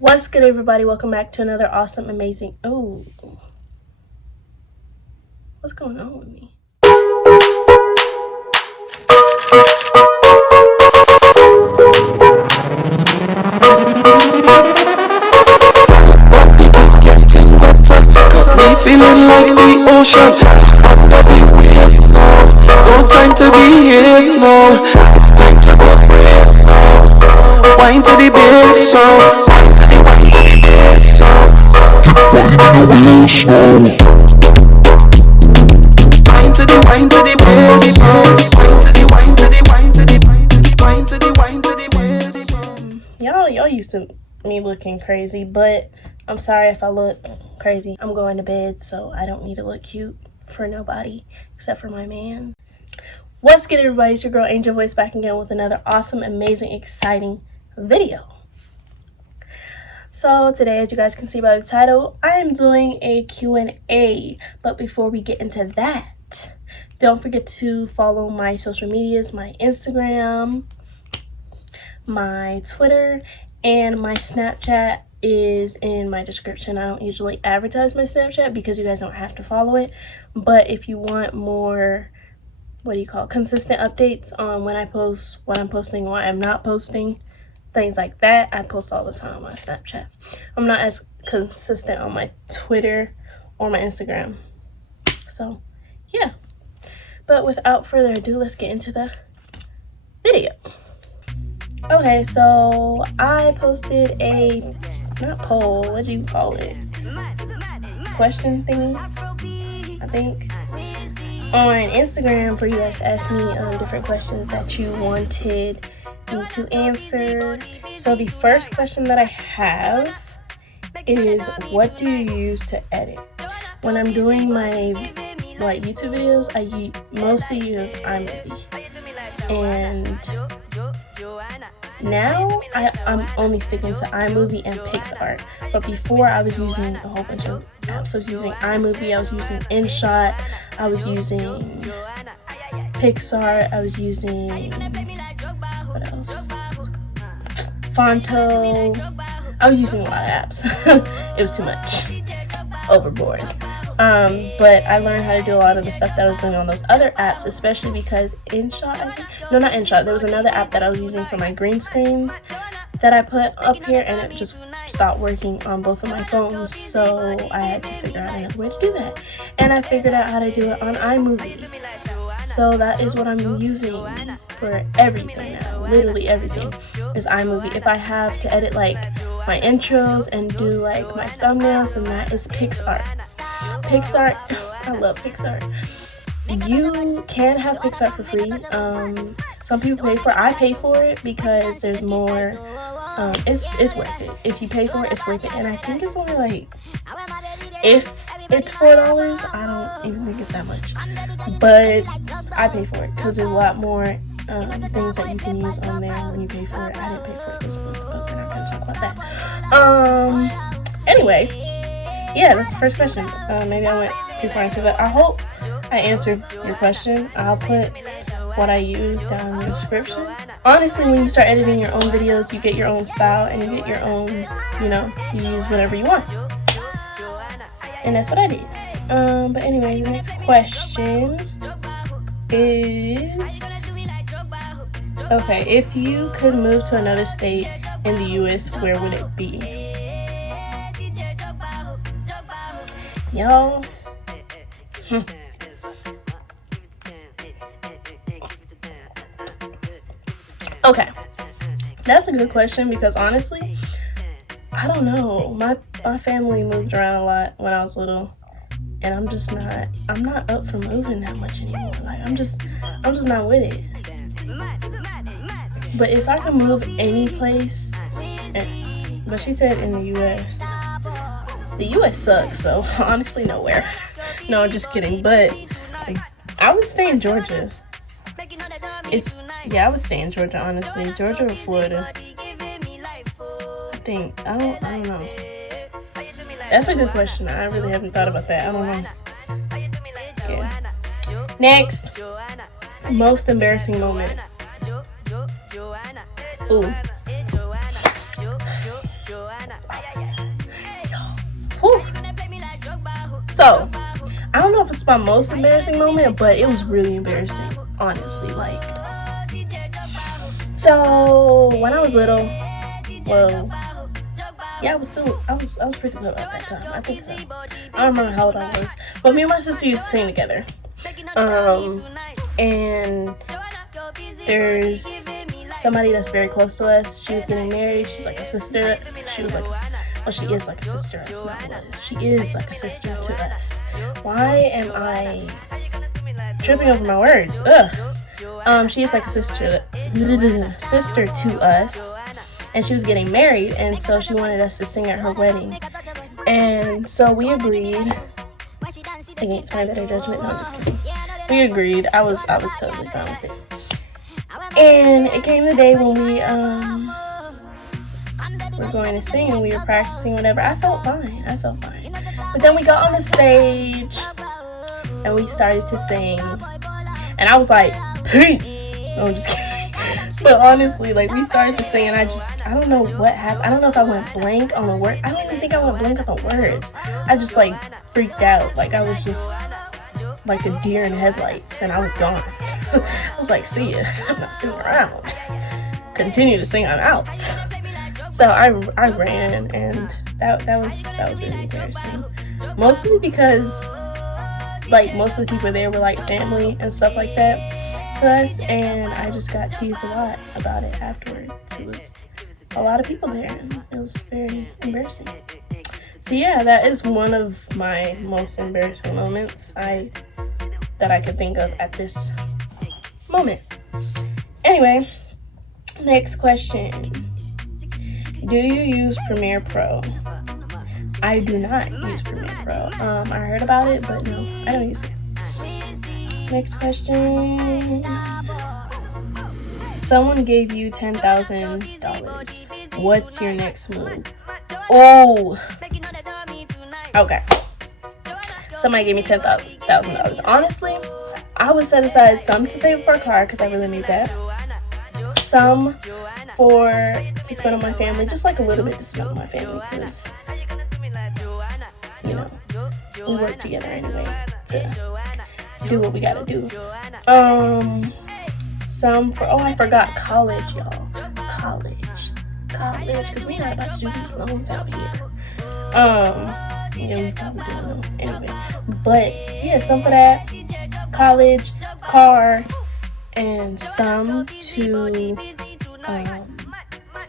What's good, everybody? Welcome back to another awesome, amazing... Oh. What's going on with me? Me feeling like the ocean under the wave now. No time to be here now. It's time to get brave now. Wine to the bass sound. Wine to the bass sound. Wine to the bass sound. Wine to the bass sound. Y'all used to me looking crazy, but I'm sorry if I look crazy. I'm going to bed, so I don't need to look cute for nobody except for my man. What's good, everybody? It's your girl Angel Voice back again with another awesome, amazing, exciting video. So today, as you guys can see by the title, I am doing a Q&A. But before we get into that, don't forget to follow my social medias, my Instagram, my Twitter, and my Snapchat is in my description. I don't usually advertise my Snapchat because you guys don't have to follow it. But if you want more, consistent updates on when I post, what I'm posting, what I'm not posting, things like that, I post all the time on my Snapchat. I'm not as consistent on my Twitter or my Instagram. So, yeah. But without further ado, let's get into the video. Okay, so I posted a, not poll, what do you call it? Question thingy, I think, on Instagram for you guys to ask me different questions that you wanted me to answer. So the first question that I have is, what do you use to edit? When I'm doing my YouTube videos, I mostly use iMovie. And now I'm only sticking to iMovie and PixArt. But before, I was using a whole bunch of apps. I was using iMovie, I was using InShot, I was using PixArt, I was using, what else? Fonto. I was using a lot of apps. It was too much. Overboard. But I learned how to do a lot of the stuff that I was doing on those other apps, especially because InShot, I think, no, not InShot, there was another app that I was using for my green screens that I put up here, and it just stopped working on both of my phones, so I had to figure out another way to do that. And I figured out how to do it on iMovie. So that is what I'm using for everything now. Literally everything is iMovie. If I have to edit like my intros and do like my thumbnails, then that is PixArt. PixArt, I love PixArt. You can have PixArt for free. Some people pay for it. I pay for it because there's more. It's worth it. If you pay for it, it's worth it. And I think it's only like, if it's $4, I don't even think it's that much. But I pay for it because there's a lot more things that you can use on there when you pay for it. I didn't pay for it this month, but we're not going to talk about that. Anyway, yeah, that's the first question. Maybe I went too far into that. I hope I answered your question. I'll put what I use down in the description. Honestly, when you start editing your own videos, you get your own style and you get your own, you use whatever you want. And that's what I did. But anyway, the next question is, okay, if you could move to another state in the US, where would it be? Y'all. Okay, that's a good question because honestly, I don't know. My family moved around a lot when I was little, and I'm not up for moving that much anymore. Like I'm just not with it. But if I could move any place, but she said in the US. The US sucks, so honestly nowhere. No, I'm just kidding. But I would stay in Georgia. I would stay in Georgia, honestly. Georgia or Florida. I don't know. That's a good question. I really haven't thought about that. I don't know. Yeah. Next, most embarrassing moment. Ooh. So I don't know if it's my most embarrassing moment, but it was really embarrassing, honestly. Like, so when I was little, well, yeah, I was pretty little at that time. I think so. I don't remember how old I was, but me and my sister used to sing together. And there's somebody that's very close to us. She was getting married. She's like a sister. She is like a sister. It's not was. She is like a sister to us. Why am I tripping over my words? Ugh. She is like a sister to us, and she was getting married, and so she wanted us to sing at her wedding, and so we agreed. Against my better judgment. No, I'm just kidding. We agreed. I was totally fine with it. And it came the day when we were going to sing and we were practicing whatever. I felt fine. But then we got on the stage and we started to sing. And I was like, peace. No, I'm just kidding. But honestly, like, we started to sing and I don't know what happened. I don't know if I went blank on the word. I don't even think I went blank on the words. I just like freaked out. Like, I was just like a deer in headlights and I was gone. I was like, see ya. I'm not sitting around. Continue to sing, I'm out. So I ran, and that was really embarrassing. Mostly because like most of the people there were like family and stuff like that to us, and I just got teased a lot about it afterwards. It was a lot of people there and it was very embarrassing. So yeah, that is one of my most embarrassing moments that I could think of at this moment. Anyway, next question. Do you use Premiere Pro? I do not use Premiere Pro. I heard about it, but no, I don't use it. Next question. Someone gave you $10,000. What's your next move? Oh, okay. Somebody gave me $10,000. Honestly, I would set aside some to save for a car because I really need that. Some to spend on my family, just like a little bit to spend on my family because, you know, we work together anyway to do what we gotta do. Some for, I forgot college, y'all. College, because we're not about to do these loans out here. Yeah, we probably don't know anyway. But yeah, some for that, college, car, and some to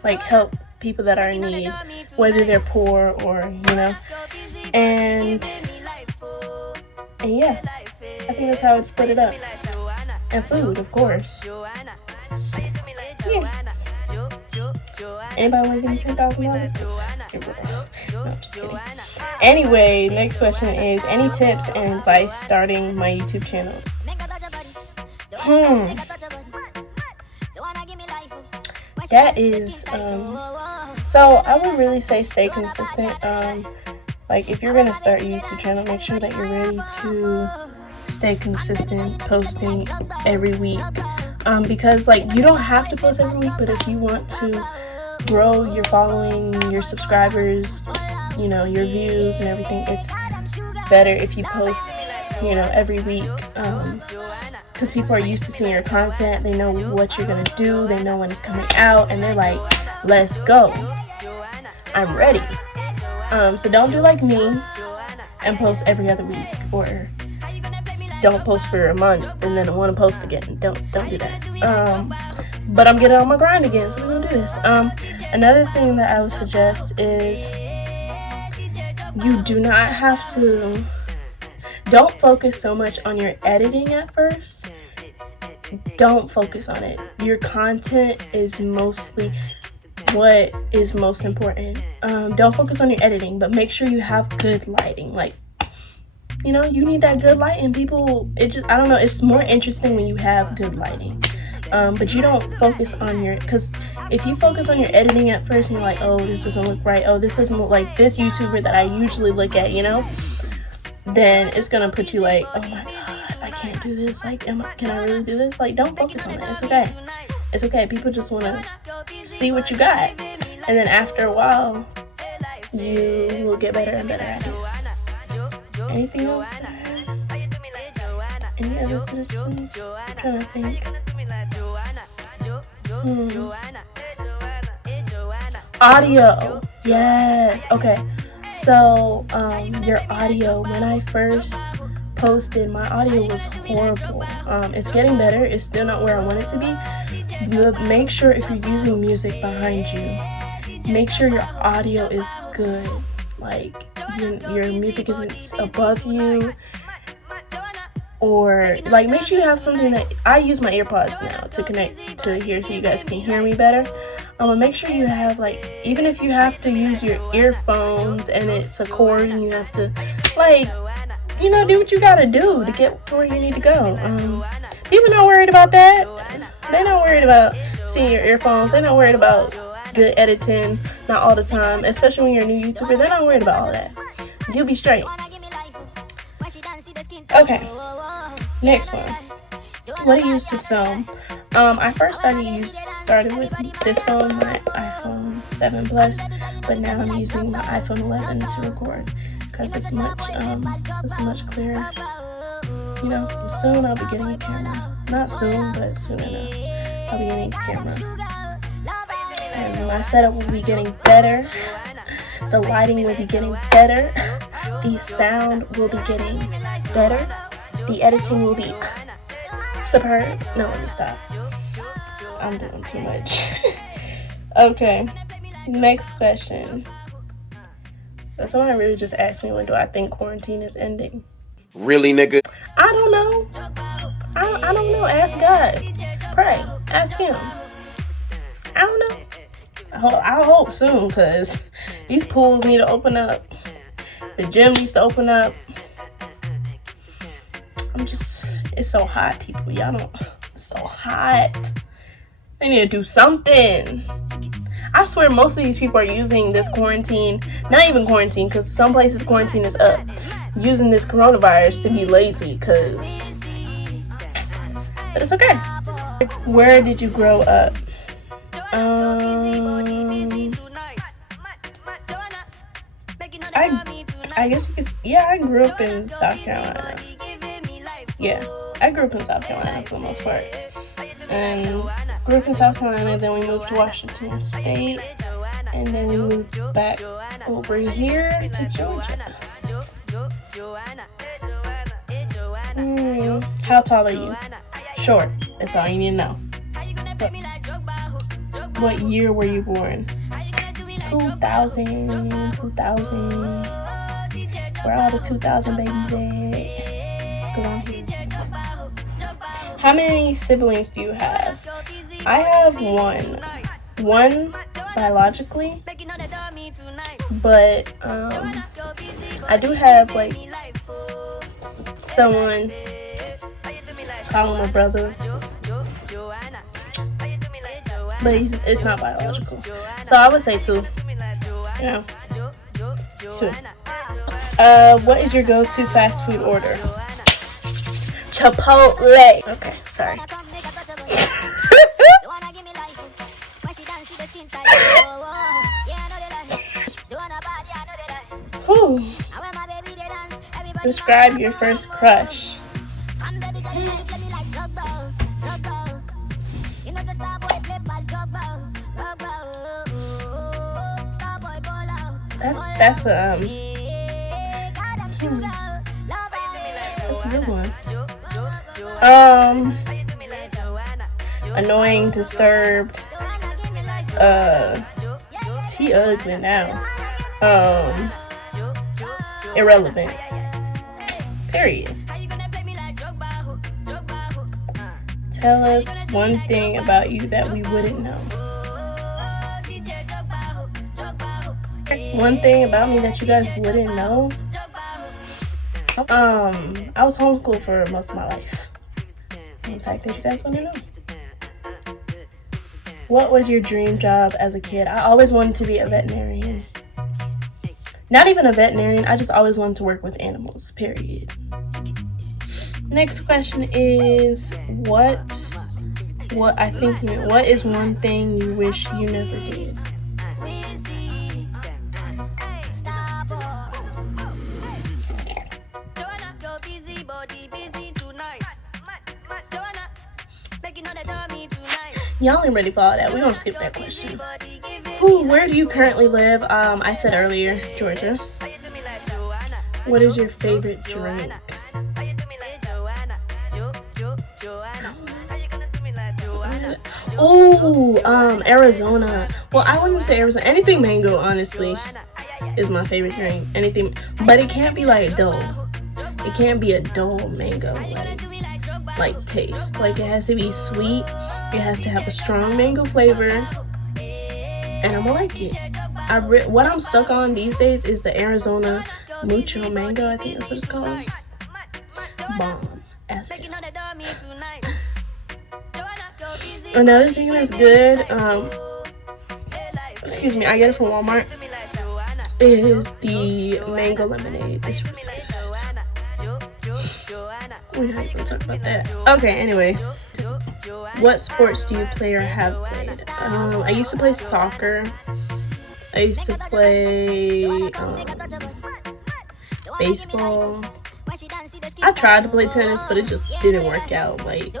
like help people that are in need, whether they're poor or, you know. And yeah, I think that's how I'd split it up. And food, of course. Yeah. Anybody want to give me $10,000? No, just kidding. Anyway, next question is, any tips and advice starting my YouTube channel? That is, so I would really say stay consistent. Like, if you're going to start a YouTube channel, make sure that you're ready to stay consistent, posting every week. Because, like, you don't have to post every week, but if you want to grow your following, your subscribers, you know, your views and everything, it's better if you post, you know, every week. Because people are used to seeing your content. They know what you're going to do. They know when it's coming out. And they're like, let's go. I'm ready. So don't do like me and post every other week, or don't post for a month and then want to post again. Don't do that. But I'm getting on my grind again, so we're gonna do this. Another thing that I would suggest is you do not have to. Don't focus so much on your editing at first. Don't focus on it. Your content is mostly what is most important. Don't focus on your editing, but make sure you have good lighting. Like, you know, you need that good lighting. People, I don't know, it's more interesting when you have good lighting. But you don't focus on because if you focus on your editing at first and you're like, oh, this doesn't look right, oh, this doesn't look like this YouTuber that I usually look at, you know, then it's gonna put you like, oh my god, I can't do this, like, can I really do this? Like, don't focus on it. It's okay. People just want to see what you got, and then after a while you will get better and better at it. Anything else that I have? Any other citizens? I'm trying to think. Audio. Yes. Okay. So, your audio, when I first posted, my audio was horrible. It's getting better. It's still not where I want it to be. But make sure if you're using music behind you, make sure your audio is good. Like, your music isn't above you. Or, like, make sure you have something that, I use my earpods now to connect to here so you guys can hear me better. Make sure you have, like, even if you have to use your earphones and it's a cord and you have to, like, you know, do what you gotta do to get to where you need to go. People not worried about that. They're not worried about seeing your earphones. They're not worried about good editing, not all the time, especially when you're a new YouTuber. They're not worried about all that. You'll be straight. Okay, next one. What do you use to film? I first started with this phone, my iPhone 7 Plus, but now I'm using my iPhone 11 to record because it's much clearer. You know, soon I'll be getting a camera. Not soon, but soon enough, I'll be getting a camera. And my setup will be getting better. The lighting will be getting better. The sound will be getting better. The editing will be superb. No, let me stop. I'm doing too much. Okay, next question. Someone really just asked me, when do I think quarantine is ending? Really, nigga? I don't know. I don't know. Ask God. Pray. Ask Him. I don't know. I hope soon, because these pools need to open up. The gym needs to open up. It's so hot, people. Y'all don't, it's so hot. They need to do something. I swear most of these people are using this quarantine, not even quarantine, because some places quarantine is up, using this coronavirus to be lazy, but it's okay. Where did you grow up? I guess you could, yeah, I grew up in South Carolina. Yeah, I grew up in South Carolina for the most part. And grew up in South Carolina, then we moved to Washington State, and then we moved back over here to Georgia. How tall are you? Short. That's all you need to know. What year were you born? 2000. Where all the 2000 babies at? Go on here. How many siblings do you have? I have one biologically, but I do have, like, someone, call him a brother, but it's not biological, so I would say 2. You know, 2. What is your go-to fast food order? Chipotle. Okay, sorry. Whew. Describe your first crush. That's a good one. Annoying, disturbed. He ugly now. Irrelevant. Period. Tell us one thing about you that we wouldn't know. One thing about me that you guys wouldn't know. I was homeschooled for most of my life. In fact, that you guys want to know. What was your dream job as a kid? I always wanted to be a veterinarian. Not even a veterinarian, I just always wanted to work with animals, period. Next question is, what is one thing you wish you never did? Y'all ain't ready for all that. We're gonna skip that question. Where do you currently live? I said earlier, Georgia. What is your favorite drink? Arizona. Well, I wouldn't say Arizona. Anything mango, honestly, is my favorite drink. Anything, but it can't be like dull. It can't be a dull mango like taste. Like, it has to be sweet. It has to have a strong mango flavor, and I'm gonna like it. What I'm stuck on these days is the Arizona Mucho Mango. I think that's what it's called. Bomb. Ask it. Another thing that's good, excuse me, I get it from Walmart, is the mango lemonade. It's really good. We're not even gonna talk about that. Okay, anyway. What sports do you play or have played? I used to play soccer. I used to play baseball. I tried to play tennis, but it just didn't work out. Like,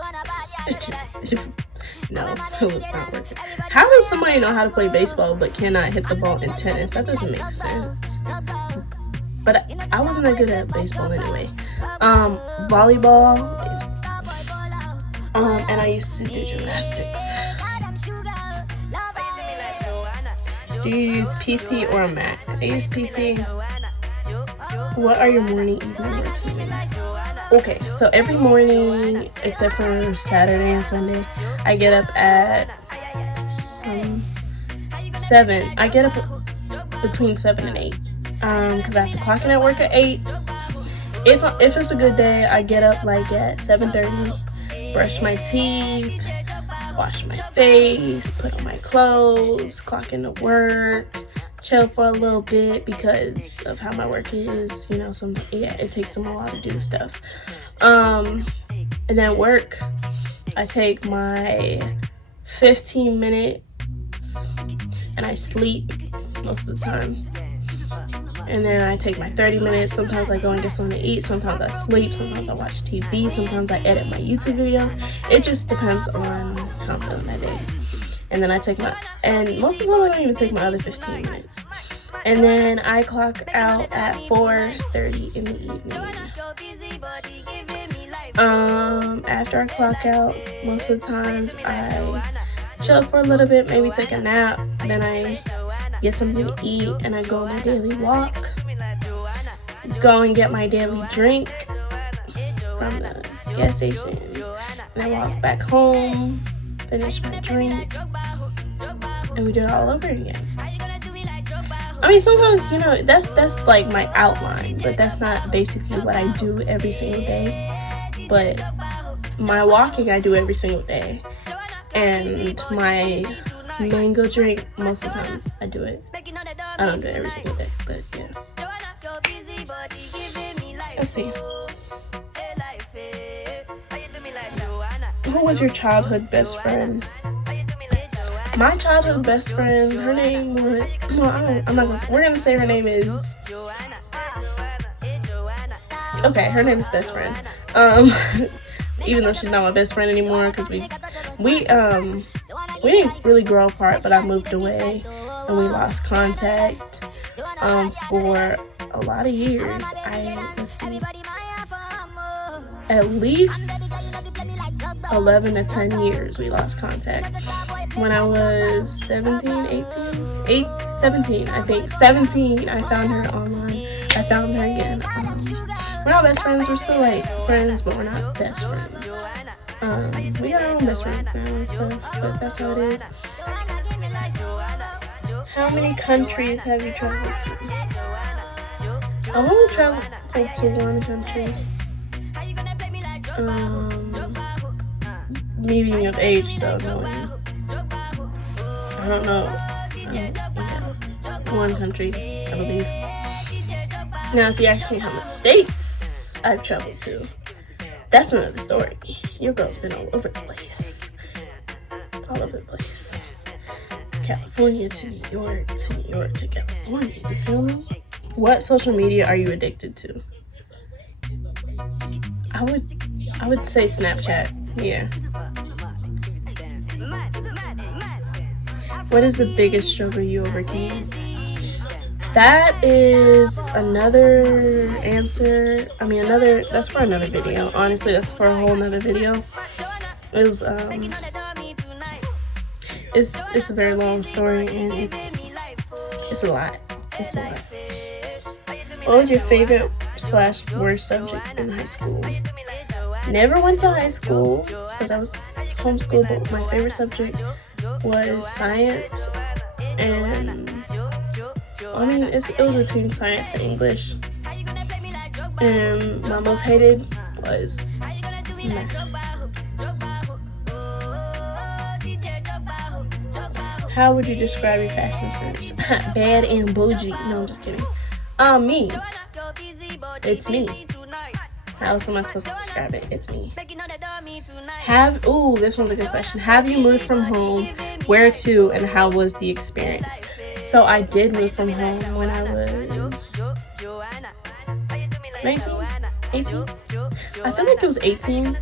no, it was not working. How does somebody know how to play baseball but cannot hit the ball in tennis? That doesn't make sense. But I wasn't that good at baseball anyway. Volleyball, and I used to do gymnastics. Do you use PC or Mac? I use PC. What are your morning, evening routines? Okay, so every morning, except for Saturday and Sunday, I get up at 7. I get up between 7 and 8 because I have to clock in at work at 8. If it's a good day, I get up like at 7:30, brush my teeth, wash my face, put on my clothes, clock into work, chill for a little bit because of how my work is. You know, it takes them a while to do stuff. And then work, I take my 15 minutes and I sleep most of the time. And then I take my 30 minutes. Sometimes I go and get something to eat. Sometimes I sleep. Sometimes I watch TV. Sometimes I edit my YouTube videos. It just depends on how I'm feeling that day. And then I take and most of the time I don't even take my other 15 minutes. And then I clock out at 4:30 in the evening. After I clock out, most of the times I chill for a little bit, maybe take a nap. Then I get something to eat and I go on my daily walk. Go and get my daily drink from the gas station. And I walk back home, finish my drink, and we do it all over again. I mean, sometimes, you know, that's like my outline, but that's not basically what I do every single day. But my walking I do every single day, and my mango drink, most of the times I do it. I don't do it every single day, but yeah. Let's see. Who was your childhood best friend? My childhood best friend, her name was, we're gonna say her name is, okay, her name is Best Friend. Even though she's not my best friend anymore, because we didn't really grow apart, but I moved away and we lost contact for a lot of years. At least 11 to 10 years we lost contact. When I was 17, I think. 17, I found her online. I found her again. We're not best friends. We're still like friends, but we're not best friends. We got our own best friends now and stuff, but that's how it is. How many countries have you traveled to? I've only traveled to one country. Me being of age, though, knowing. I don't know. One country, I believe. Now, if you ask me how many states I've traveled to, that's another story. Your girl's been all over the place. All over the place. California to New York to California, you feel me? What social media are you addicted to? I would say Snapchat, yeah. What is the biggest struggle you overcame? That is another answer. I mean, that's for another video. Honestly, that's for a whole nother video. It's a very long story, and it's a lot. It's a lot. What was your favorite / worst subject in high school? Never went to high school because I was homeschooled, but my favorite subject was science, and I mean it was between science and English. And my most hated was math. How would you describe your fashion sense? Bad and bougie. No, I'm just kidding. Me. It's me. How else am I supposed to describe it? It's me. This one's a good question. Have you moved from home? Where to, and how was the experience? So I did move from home when I was 19? 18? I feel like it was 18.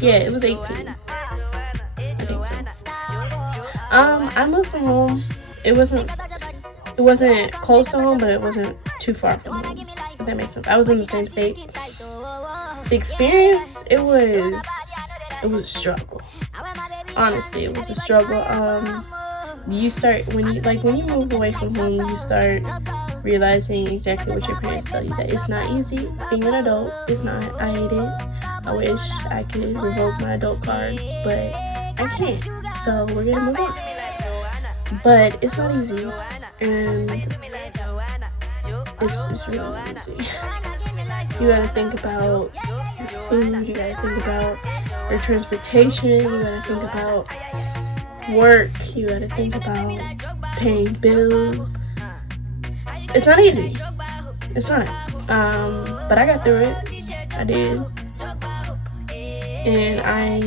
Yeah, it was 18. I think so. I moved from home. It wasn't close to home, but it wasn't too far from home, if that makes sense. I was in the same state. The experience, it was a struggle. Honestly, it was a struggle. You start when you move away from home, you start realizing exactly what your parents tell you, that it's not easy being an adult. It's not. I hate it. I wish I could revoke my adult card, but I can't. So we're gonna move on. But it's not easy, and it's really not easy. You gotta think about your food, you gotta think about your transportation, you gotta think about work, you gotta think about paying bills. It's not easy. It's not. But I got through it. I did. And I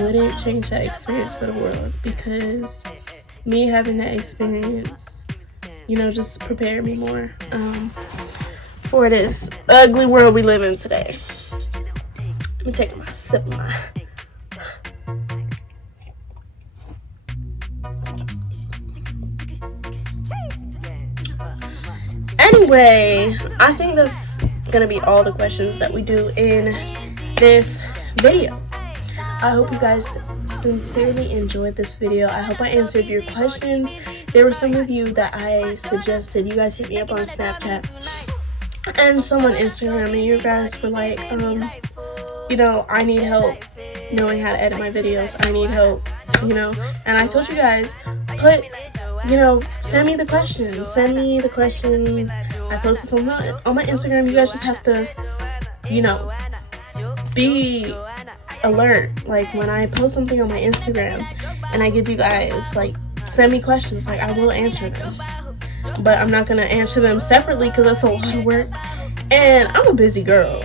wouldn't change that experience for the world, because me having that experience, just prepared me more for this ugly world we live in today. Let me take my sip of my. Anyway, I think that's gonna be all the questions that we do in this video. I hope you guys sincerely enjoyed this video. I hope I answered your questions. There were some of you that I suggested. You guys hit me up on Snapchat and some on Instagram, and you guys were like, I need help knowing how to edit my videos. I need help, and I told you guys, send me the questions. Send me the questions. I posted some on my Instagram. You guys just have to, be alert. Like, when I post something on my Instagram and I give you guys, send me questions, I will answer them. But I'm not going to answer them separately because that's a lot of work. And I'm a busy girl.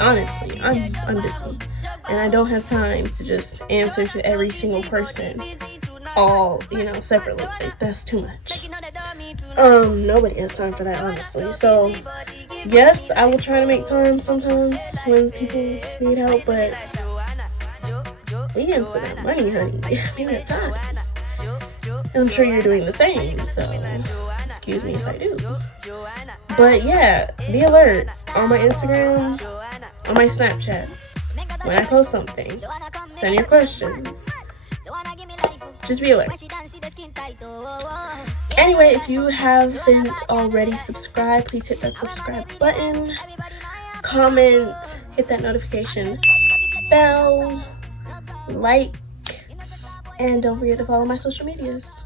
Honestly, I'm busy. And I don't have time to just answer to every single person all, separately. That's too much. Nobody has time for that, honestly. So, yes, I will try to make time sometimes when people need help, but we into that money, honey. We got time. And I'm sure you're doing the same, so excuse me if I do. But yeah, be alert on my Instagram, on my Snapchat. When I post something, send your questions. Just be alert. Anyway, if you haven't already subscribed, please hit that subscribe button. Comment, hit that notification bell, like, and don't forget to follow my social medias.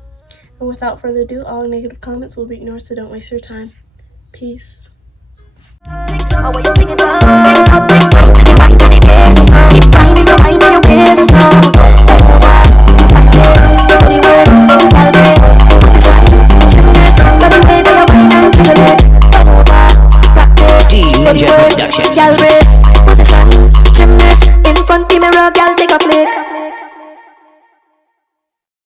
And without further ado, all negative comments will be ignored, so don't waste your time. Peace.